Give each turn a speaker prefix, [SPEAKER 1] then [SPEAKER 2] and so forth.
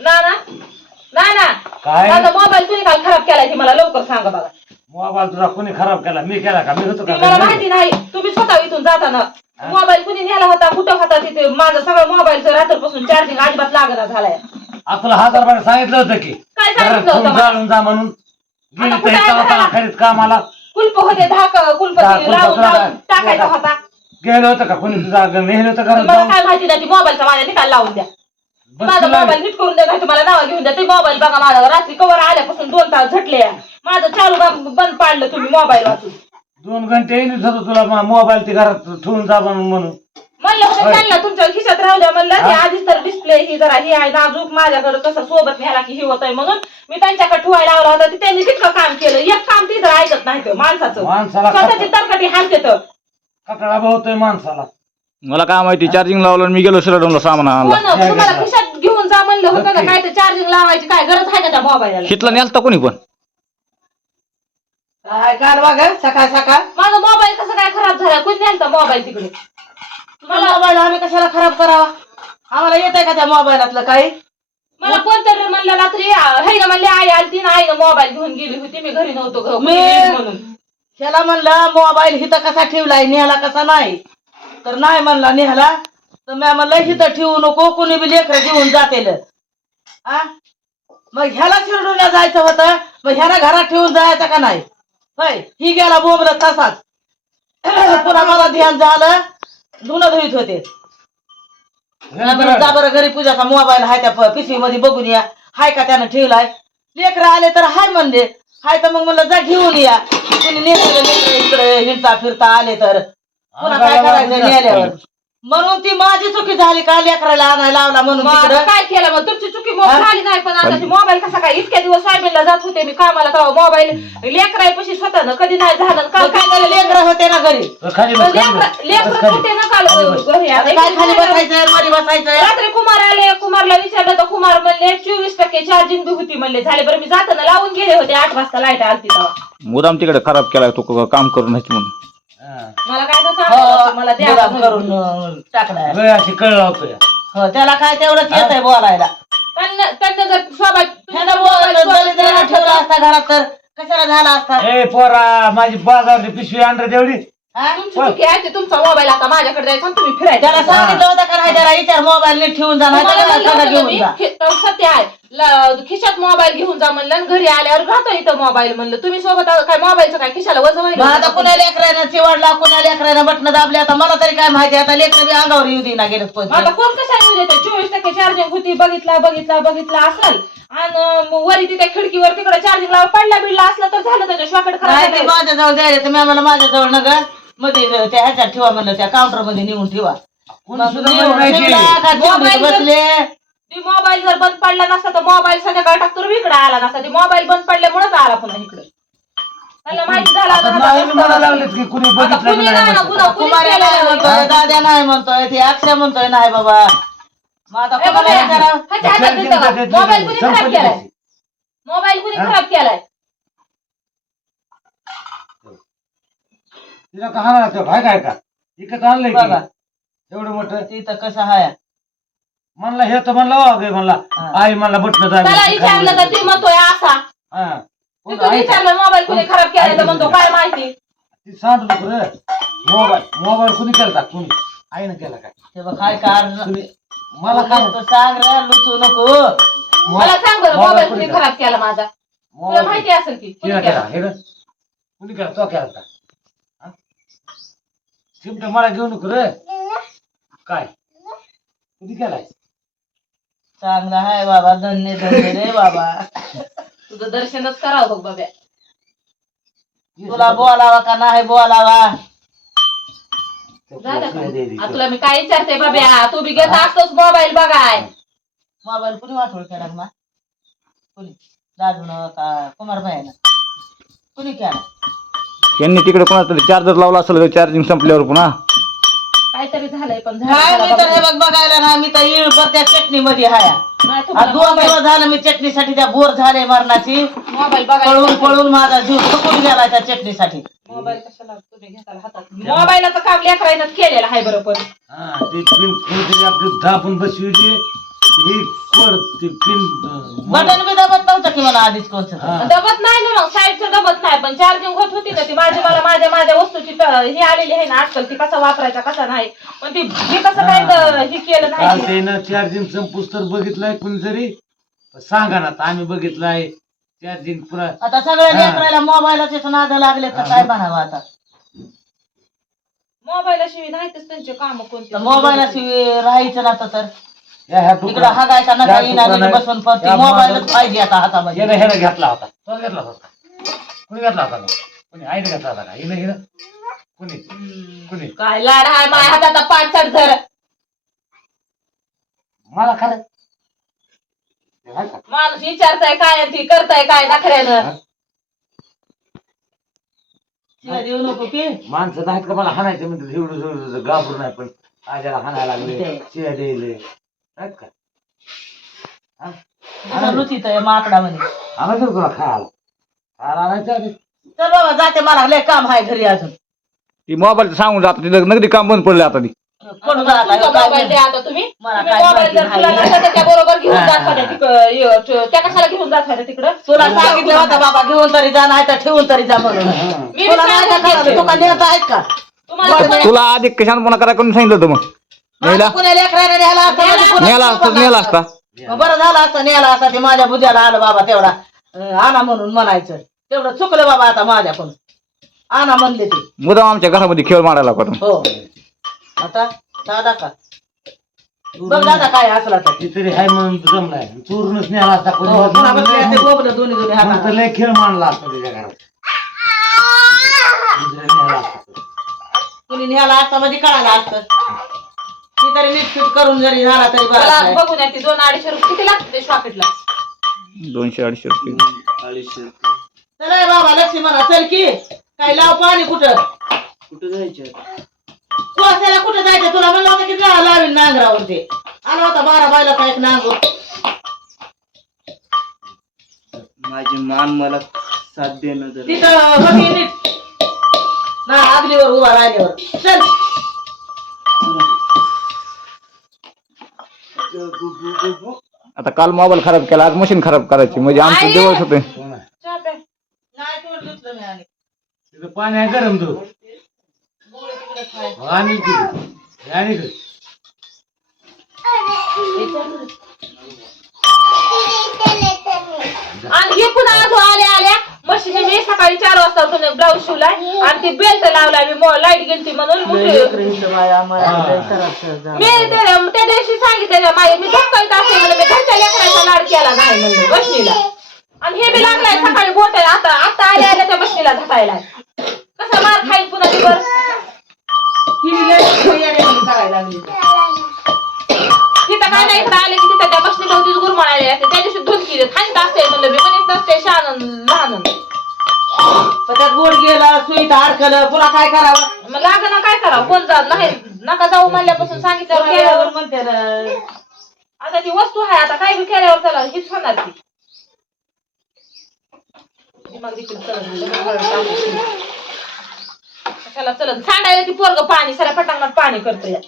[SPEAKER 1] ना ना ना ना
[SPEAKER 2] काय?
[SPEAKER 1] माझा मोबाईल कुणी काल खराब केलाय ती मला लवकर सांगा बघा
[SPEAKER 2] मोबाईल तुझा कोणी खराब केला मी केला का मी होतो
[SPEAKER 1] ती
[SPEAKER 2] का
[SPEAKER 1] मला? माहिती नाही तुम्ही स्वतः इथून जाताना
[SPEAKER 2] हा?
[SPEAKER 1] मोबाईल कुणी नेला होता कुठं होता तिथे माझं सगळं मोबाईलचं रात्रपासून चार्जिंग अजिबात लागना झालाय
[SPEAKER 2] आपलं हजार बार सांगितलं होतं की
[SPEAKER 1] काय सांगितलं
[SPEAKER 2] घरात
[SPEAKER 1] होतं
[SPEAKER 2] ठेवून
[SPEAKER 1] मला?
[SPEAKER 2] जाळून जा म्हणून गेली
[SPEAKER 1] आता
[SPEAKER 2] तर
[SPEAKER 1] कुठं आहे
[SPEAKER 2] इथं
[SPEAKER 1] घराला?
[SPEAKER 2] खरीत कामाला
[SPEAKER 1] कुलप होते धाक कुलप
[SPEAKER 2] दहा कुलपं
[SPEAKER 1] लावून
[SPEAKER 2] तुला
[SPEAKER 1] लावून
[SPEAKER 2] काय?
[SPEAKER 1] टाकायचा होता
[SPEAKER 2] गेलं होतं का कोणी तुझा नेलं होतं घरात
[SPEAKER 1] मला
[SPEAKER 2] जाऊन?
[SPEAKER 1] काय माहिती नाही मोबाईलचा माझ्या निकाल लावून द्या माझा मोबाईल नीट करून द्या तुम्हाला नाव घेऊन द्या. ते मोबाईल बघा माझा रात्री कवर आल्यापासून दोन तास झटले माझं चालू काम बंद पाडलं तुम्ही मोबाईल वाचून.
[SPEAKER 2] दोन घंटे येईनच होतो तुला मोबाईल ते घरात ठेवून जा म्हणून म्हणून.
[SPEAKER 1] म्हणलं होतं. त्यांना तुमच्या खिशात राहू द्या म्हणलं. ते
[SPEAKER 2] हा?
[SPEAKER 1] आधीच तर डिस्प्ले ही जरा ही आहे नाजूक. माझ्याकडे कसं सोबत न्यायला की ही होतंय म्हणून मी त्यांच्याकडे ठेवायला लावला होता. ते त्यांनी तितकं काम केलं एक काम ती जर ऐकत नाही ते माणसाचं.
[SPEAKER 2] माणसाला
[SPEAKER 1] स्वतःची तरकटी हाणते तर
[SPEAKER 2] कटाळा बहुतोय माणसाला.
[SPEAKER 3] मला काय माहिती चार्जिंग लावलं आणि मी गेलो शिरडूनला सामान
[SPEAKER 1] हो
[SPEAKER 3] आणला
[SPEAKER 1] ना, तुम्हाला. खिशात घेऊन जा म्हणलं होतं ना. काय ते चार्जिंग लावायची काय गरज आहे का त्या मोबाईलला
[SPEAKER 3] हितला नेलता कोणी पण?
[SPEAKER 4] काय काल बघ सकाळ सकाळ.
[SPEAKER 1] माझा मोबाईल कसा काय खराब झाला? कोणी नेलता मोबाईल तिकडे?
[SPEAKER 4] मला मोबाईल आम्ही कशाला खराब करावा? आम्हाला येत आहे का त्या मोबाईलातलं काही?
[SPEAKER 1] मला कोणतरी म्हणलं रात्री हे ना म्हणले आई आली ना आईनं मोबाईल घेऊन गेली होती मी घरी नव्हतो घ-
[SPEAKER 4] मी-
[SPEAKER 1] म्हणून.
[SPEAKER 4] ह्याला म्हणलं मोबाईल हिथं कसा ठेवलाय नेहाला कसा नाही? तर नाही म्हणला नेहाला तर मी म्हणलं हिथं ठेवू नको कुणी बी लेकरं घेऊन जातेल. आ? मग ह्याला शिरडूनला जायचं होतं मग ह्याला घरात ठेवून जायचं का नाही? होय ही गेला बोंबलत तसाच. पुन्हा मला ध्यान झालं धुणं धुईत होते. जा बरं घरी पूजाचा मोबाईल हाय त्या पिशवी मध्ये बघून या. हाय का त्यानं ठेवलाय? लेकर आले तर हाय म्हणले. हाय तर मग म्हणलं जा घेऊन या. कुणी नेलेलं लेकर इकडे हिंडता फिरता आले तर. पुन्हा काय करायचं नेल्यावर? म्हणून ती माझी चुकी झाली का? लेकराला आणायला लावला म्हणून
[SPEAKER 1] मग आता
[SPEAKER 4] तिकडं.
[SPEAKER 1] काय केलं? मग तुमची चुकी
[SPEAKER 4] हा?
[SPEAKER 1] झाली नाही पण आता ती मोबाईल कसा काय? इतक्या दिवस सोयाबीनला जात होते मी कामाला तेव्हा मोबाईल लेकराय पशी स्वतःनं कधी नाही झालं काल
[SPEAKER 4] मग काय झालं? लेकर होते ना घरी.
[SPEAKER 2] खाली बस, खाली बस.
[SPEAKER 1] लेकर
[SPEAKER 2] खाली.
[SPEAKER 1] होते ना काल?
[SPEAKER 2] खाली बस.
[SPEAKER 1] घरी
[SPEAKER 4] आता
[SPEAKER 1] आता
[SPEAKER 4] काय खाली
[SPEAKER 1] इकडे
[SPEAKER 4] बसायचं मध्ये बसायचं
[SPEAKER 1] रात्री कुमार आले कुमारला विचारलं तर कुमार म्हणले चोवीस टक्के चार्जिंग बी होती म्हणले. झाले बरं मी जाताना लावून गेले होते. आठ वाजता लाइट आलती तेव्हा.
[SPEAKER 3] मुदाम तिकडे खराब केलाय तो काम करून ह्याची म्हणून.
[SPEAKER 1] मला काय तर
[SPEAKER 4] हो,
[SPEAKER 1] मला द्या
[SPEAKER 4] मुद्दाम करून अं, टाकलाय.
[SPEAKER 2] लय अशी कळ लावतोय
[SPEAKER 4] हो त्याला काय तेवढंच येत आहे बोलायला.
[SPEAKER 1] त्यांना त्यांना जर स्वाभाविक
[SPEAKER 4] ह्यानं मोबाईल दलिद्राला ठेवला असता घरात तर कशाला झाला असता?
[SPEAKER 2] ए पोरा माझी बाजारची पिशवी आणलं तेवढी
[SPEAKER 4] हा?
[SPEAKER 1] तुमची चुकी आहे ते तुमचा मोबाईल आता माझ्याकडे द्यायचा आणि तुम्ही फिरायचं.
[SPEAKER 4] त्याला सांगितलं होतं का नाही त्याला विचार मोबाईल नीट ठेवून जा नाही
[SPEAKER 1] तुम्हाला
[SPEAKER 4] तर
[SPEAKER 1] म्हणलं
[SPEAKER 4] त्याला
[SPEAKER 1] होतं ना
[SPEAKER 4] घेऊन
[SPEAKER 1] मी,
[SPEAKER 4] जा.
[SPEAKER 1] सत्य आहे. ल- खिशात मोबाईल घेऊन जा म्हणलं आणि घरी आल्यावर राहतो इथं मोबाईल म्हणलं. तुम्ही सोबत आहो, काय मोबाईलचं काय? खिशाला वजन
[SPEAKER 4] मग आता कुणा लेकरानं चिवडला कुणा लेकरानं बटणं दाबले आता मला तरी काय माहिती आता लेकर बी अंगावर येऊ देईना गेलं
[SPEAKER 1] आता
[SPEAKER 4] पैसे
[SPEAKER 1] कोण कशा येऊ देते? चोवीस टक्के चार्जिंग होती बघितला बघितला बघितला असेल. आणि मग वरी तिथे खिडकीवर तिकडे चार्जिंग लावा पडला बिडला असला तर झालं त्याच्या शॉकेट
[SPEAKER 4] नाही ते
[SPEAKER 1] खराब
[SPEAKER 4] माझ्याजवळ द्यायला मी आम्हाला माझ्याजवळ न ग मध्ये त्या ह्याच्यात ठेवा म्हणलं त्या काउंटरमध्ये नेऊन ठेवा.
[SPEAKER 2] कोणी सुद्धा
[SPEAKER 4] नेऊन
[SPEAKER 2] बघायची.
[SPEAKER 4] ठेवला. का चिवडीत
[SPEAKER 1] मोबाईल
[SPEAKER 4] बसले.
[SPEAKER 1] ती मोबाईल जर बंद पडला नसता तर मोबाईल संध्याकाळ टाकतो इकडे आला नसता. ते मोबाईल बंद पडल्यामुळेच आला पुन्हा इकडे. त्याला माहिती झाला
[SPEAKER 2] की कुणी बघितलं नाही.
[SPEAKER 4] म्हणतोय दाद्या नाही म्हणतोय ते अक्षय म्हणतोय नाही बाबा.
[SPEAKER 1] मोबाईल कुणी खराब केलाय? मोबाईल कुणी
[SPEAKER 2] हा?
[SPEAKER 1] खराब केलाय?
[SPEAKER 2] तिला का हा तो भाग आहे का? इकत आणलंय एवढं मोठं?
[SPEAKER 4] तिथं कसं हाय
[SPEAKER 2] म्हणला हे तर म्हणला वाघ म्हणला. आई म्हणला बटन
[SPEAKER 1] त्याला विचारलं तर ती म्हणतोय असा?
[SPEAKER 2] ती
[SPEAKER 1] तिथून विचारलं मोबाईल कुणी खराब केलाय तर म्हणतो काय माहिती?
[SPEAKER 2] मोबाईल मोबाईल कुणी केला कुणी? आईनं केला काय?
[SPEAKER 4] ते बघ हाय का अर्ज-
[SPEAKER 2] कुणी? मला काय
[SPEAKER 4] तो सांग रे लुचू नको.
[SPEAKER 1] मला सांग बरं
[SPEAKER 2] मोबाईल कुणी केला?
[SPEAKER 1] खराब केला माझा? तुला
[SPEAKER 2] मोबाईल
[SPEAKER 1] माहिती असेल की कुणी
[SPEAKER 2] केला केला?
[SPEAKER 1] केला.
[SPEAKER 2] हे. कुणी केला? तो केला का? चिमट मला घेऊ नको रे. काय? कुणी केलाय?
[SPEAKER 4] चांगला हाय बाबा धन्य धन्य रे बाबा.
[SPEAKER 1] तुझं दर्शनच करावं बघ बाब्या.
[SPEAKER 4] तुला बोलावा का नाही बोलावा?
[SPEAKER 1] झालं का? आता तुला मी काय विचारते बाब्या? तू बी घेत असतोस मोबाईल बघाय.
[SPEAKER 4] मोबाईल कुणी वाटोळ केला मग कुणी? दादून का कुमार भाईनं? कुणी केला?
[SPEAKER 3] त्यांनी तिकडे कोणाला तरी चार्जर लावला असेल चार्जिंग संपल्यावर पुन्हा.
[SPEAKER 1] काहीतरी झालंय पण
[SPEAKER 4] काय मी तर हे
[SPEAKER 1] झालं
[SPEAKER 4] बघ बघायला ना मी तर येळ पर त्या चटणी मध्ये हाया.
[SPEAKER 1] नाही
[SPEAKER 4] आज
[SPEAKER 1] तुम्हाला
[SPEAKER 4] दोन दिवस झालं मी चटणीसाठी त्या बोर झाले मरणाची.
[SPEAKER 1] मोबाईल
[SPEAKER 4] पळून
[SPEAKER 1] बघायला
[SPEAKER 4] पळून माझा जीव थकून गेला त्या चटणीसाठी.
[SPEAKER 1] मोबाईल कशाला तुम्ही घेताल हातात? मोबाईलचं काम लेकरायचं केलेलं आहे बरोबर.
[SPEAKER 2] हा ते पिन कुणीतरी आपली दाबून बसवी होती. ही कोड ती पिन
[SPEAKER 4] बटन बी दाबत नव्हतं की मला आधीच कोणचं
[SPEAKER 2] हा.
[SPEAKER 1] दबत नाही ना मग साईडचं दबत नाही पण चार्जिंग होत होती ना ती माझी मला माझ्या माझ्या वस्तूची ट- ही आलेली आहे ना आजकाल ती कसा वापरायचा कसा नाही. पण ती हे कसं काय द- हे केलं
[SPEAKER 2] काल
[SPEAKER 1] नाही
[SPEAKER 2] ते ना चार्जिंग संपूस तर बघितलाय जरी. सांगा ना आता आम्ही बघितलाय. चार्जिंग पुरा
[SPEAKER 4] आता सगळ्या
[SPEAKER 2] हा.
[SPEAKER 4] लेकराला मोबाईलाचे नाद लागले तर काय म्हणावं आता?
[SPEAKER 1] मोबाईलाशिवाय नाहीतच त्यांचे काम कोणते.
[SPEAKER 4] तर मोबाईलाशिवाय राहायचं ना आता तर.
[SPEAKER 2] या ह्या
[SPEAKER 4] इकडं
[SPEAKER 2] दुकानात-
[SPEAKER 4] हागायचा नका
[SPEAKER 2] या
[SPEAKER 4] येणार
[SPEAKER 2] दुकानात-
[SPEAKER 4] बसून मोबाईलच पाहिजे आता हातामध्ये
[SPEAKER 2] यानं ह्यानं घेतला होता. तो घेतला होता? कुणी घेतला होता? कुणी आईने घेतला होता का? हिनं हिनं कुणी? कुणी?
[SPEAKER 1] काय लाड हाय माझ्या हातात पाच साठ
[SPEAKER 2] मला खरं ते हाय का?
[SPEAKER 1] माणूस विचारताय काय आणि ती करताय काय नखऱ्यानं?
[SPEAKER 4] शिव्या देऊ नको की.
[SPEAKER 2] माणसं नाहीत का? मला हाणायचं एवढं एवढं घाबरून नाही पण आजाला हाणायला लागले
[SPEAKER 4] ते.
[SPEAKER 2] शिया द्यायले. नाहीत का? हा?
[SPEAKER 4] तुझं लुचित आहे माकडामध्ये.
[SPEAKER 2] आणायचं तुला खायला? खायला आणायचं आधी.
[SPEAKER 4] चल बाबा जाते मला लय काम आहे घरी अजून.
[SPEAKER 3] ती मोबाईल सांगून जात तिथं नगदी काम बंद पडले आता ती.
[SPEAKER 4] पडू जा आता,
[SPEAKER 1] तुमचा
[SPEAKER 4] काय
[SPEAKER 1] मोबाईल द्या आता तुम्ही.
[SPEAKER 4] मला
[SPEAKER 1] तुम्ही
[SPEAKER 4] काय
[SPEAKER 1] मोबाईल जर
[SPEAKER 4] माहिती
[SPEAKER 1] तुला
[SPEAKER 4] नाही.
[SPEAKER 1] नसला तर त्या बरोबर घेऊन जात होत्या. तिकडं य- त- त्या कशाला घेऊन जात होत्या तिकडं?
[SPEAKER 4] तुला सांगितलं होतं बाबा घेऊन तरी जा नाही तर ठेवून तरी जा म्हणून.
[SPEAKER 1] मी
[SPEAKER 4] तुला नाही का
[SPEAKER 1] सांगितलं.
[SPEAKER 4] कळलं? तुका नेत आहेत का?
[SPEAKER 1] तुम्हाला
[SPEAKER 4] बरं,
[SPEAKER 1] कोणी-
[SPEAKER 3] तुला आधी कशानपणा करायला कोणी सांगितलं होतं मग? नेला
[SPEAKER 4] कुण्या लेकराने नेला असता,
[SPEAKER 1] नेला
[SPEAKER 4] माझं कुणाचं
[SPEAKER 3] नेला असता नेला. असता?
[SPEAKER 4] मग बरं झालं असतं नेला असता ते माझ्या आलं बाबा तेवढा. अं, आणा म्हणून म्हणायचं. तेवढं चुकलं बाबा आता माझ्याकडून. आणा म्हणले ते.
[SPEAKER 3] मुदाम आमच्या घरामध्ये खेळ मारायला होता.
[SPEAKER 4] हो. आता दादा का? बघ दादा काय असला तर.
[SPEAKER 2] ती तरी हाय म्हणून जमलाय. चोरूनच न्यायला असता कोणी.
[SPEAKER 4] हो, पुन्हा बसले ते
[SPEAKER 2] म्हणून
[SPEAKER 4] बोबलं दोन्ही दोन्ही
[SPEAKER 2] तर
[SPEAKER 4] हातात
[SPEAKER 2] लय खेळ मांडला असता त्याच्या घरात. दुसऱ्याने न्यायला असता.
[SPEAKER 4] कुणी न्यायला असतं म्हणजे कळालं असतं. ती तरी नीटफीट करून जरी झाला तरी बरं
[SPEAKER 1] मला
[SPEAKER 4] असतं.
[SPEAKER 1] बघून या ती दोन अडीचशे रुपये किती लागते ते शॉकेटला
[SPEAKER 3] दोनशे अडीचशे रुपये.
[SPEAKER 4] चल रे बाबा लक्ष्मी म्हणा चल की. काय लाव पाणी कुठं?
[SPEAKER 5] कुठं जायचं?
[SPEAKER 4] कोसायला कुठं जायचं? तुला म्हणलं होतं की जा लावीन नांगरावर ते आला होता बारा बायलाचा एक नांगूर.
[SPEAKER 5] माझी मान मला साथ देणं जर
[SPEAKER 4] तिथं होती नीट. ना आगलीवर उभा राहिल्यावर. चल.
[SPEAKER 3] आता काल मोबाईल खराब केला आज मशीन खराब करायची. म्हणजे आमचं! दिवस होते.
[SPEAKER 2] हो तिथं पाणी आहे गरम तू. आणि हे आणि
[SPEAKER 1] हे पुन्हा आल्या आल्या. मशीन मी सकाळी चार वाजता ब्लाऊज शिवलाय आणि ती बेल्ट लावलाय मी लाइट गेलती म्हणून
[SPEAKER 4] झाला.
[SPEAKER 1] मी ते- त्या दिवशी सांगितलं माई मी धक्का येत असेल म्हणलं, मी घरच्या लेकराचा लाड केला नाही म्हणलं बसणीला. आणि हे बी लागलाय सकाळी गोट आता आता आल्या आल्या त्या बसणीला झटायला कसा मार खाईल पुन्हा
[SPEAKER 4] ही लागली.
[SPEAKER 1] तिथं काय नाही इकडे आले की तिथं त्या बसणी भोवतीच गुरमाळायला असते त्या दिवशी धुन केली थांबत असते म्हणलं मी म्हणत नसते शान लहान
[SPEAKER 4] पण त्यात गोड गेलं सुईत अडकलं पुन्हा काय करावं?
[SPEAKER 1] मग लागणं काय करावं? कोण जात नाही नका जाऊ म्हणल्यापासून सांगितल्यावर
[SPEAKER 4] केल्यावर.
[SPEAKER 1] केल्यावर
[SPEAKER 4] म्हणते ना,
[SPEAKER 1] आता ती वस्तू आहे आता काय बी केल्यावर त्याला हीच होणार ती. दिमाग देखील चलन नाही, डबल हळद टाकून. कशाला चलन? सांडायला ती पोरग पाणी साऱ्या पटांगणात पाणी करतं या